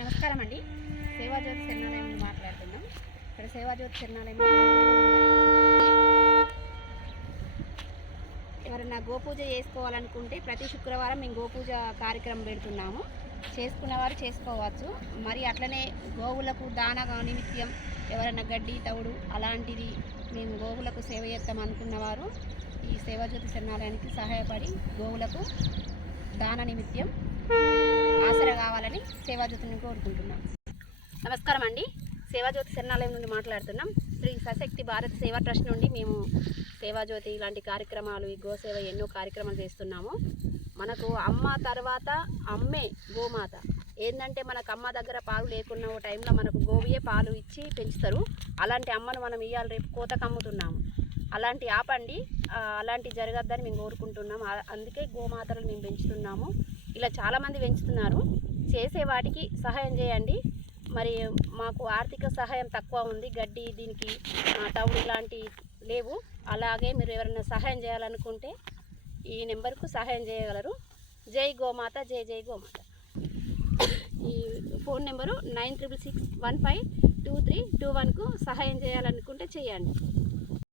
నమస్కారం అండి సేవాజ్యోతి శరణాలయం మాట్లాడుతున్నాం ఇక్కడ సేవాజ్యోతి శరణాలయం ఎవరైనా గోపూజ చేసుకోవాలనుకుంటే ప్రతి శుక్రవారం మేము గోపూజ కార్యక్రమం పెడుతున్నాము. చేసుకున్నవారు చేసుకోవచ్చు. మరి అట్లనే గోవులకు దాన నిమిత్యం ఎవరైనా గడ్డి తవుడు అలాంటిది మేము గోవులకు సేవ చేస్తాం అనుకున్నవారు ఈ సేవాజ్యోతి శరణాలయానికి సహాయపడి గోవులకు దాన నిమిత్యం ఆసరా కావాలని సేవాజ్యోతిని కోరుకుంటున్నాం. నమస్కారం అండి. సేవాజ్యోతి శరణాలయం నుండి మాట్లాడుతున్నాం. శ్రీ సశక్తి భారత సేవా ట్రస్ట్ నుండి మేము సేవాజ్యోతి ఇలాంటి కార్యక్రమాలు ఈ గోసేవ ఎన్నో కార్యక్రమాలు చేస్తున్నాము. మనకు అమ్మ తర్వాత అమ్మే గోమాత. ఏంటంటే మనకు అమ్మ దగ్గర పాలు లేకున్న ఓ టైంలో మనకు గోవియే పాలు ఇచ్చి పెంచుతారు. అలాంటి అమ్మను మనం ఇవాళ రేపు కోతకు అమ్ముతున్నాము అలాంటి ఆపండి అలాంటి జరగద్దని మేము కోరుకుంటున్నాం అందుకే గోమాతలను మేము పెంచుతున్నాము. ఇలా చాలామంది పెంచుతున్నారు. చేసే వాటికి సహాయం చేయండి. మరి మాకు ఆర్థిక సహాయం తక్కువ ఉంది. గడ్డి దీనికి ఆ, ఇలాంటి లేవు. అలాగే మీరు ఎవరైనా సహాయం చేయాలనుకుంటే ఈ నెంబర్కు సహాయం చేయగలరు. జై గోమాత జై జై గోమాత. ఈ phone number nine triple six one five two three two వన్కు సహాయం చేయాలనుకుంటే చేయండి.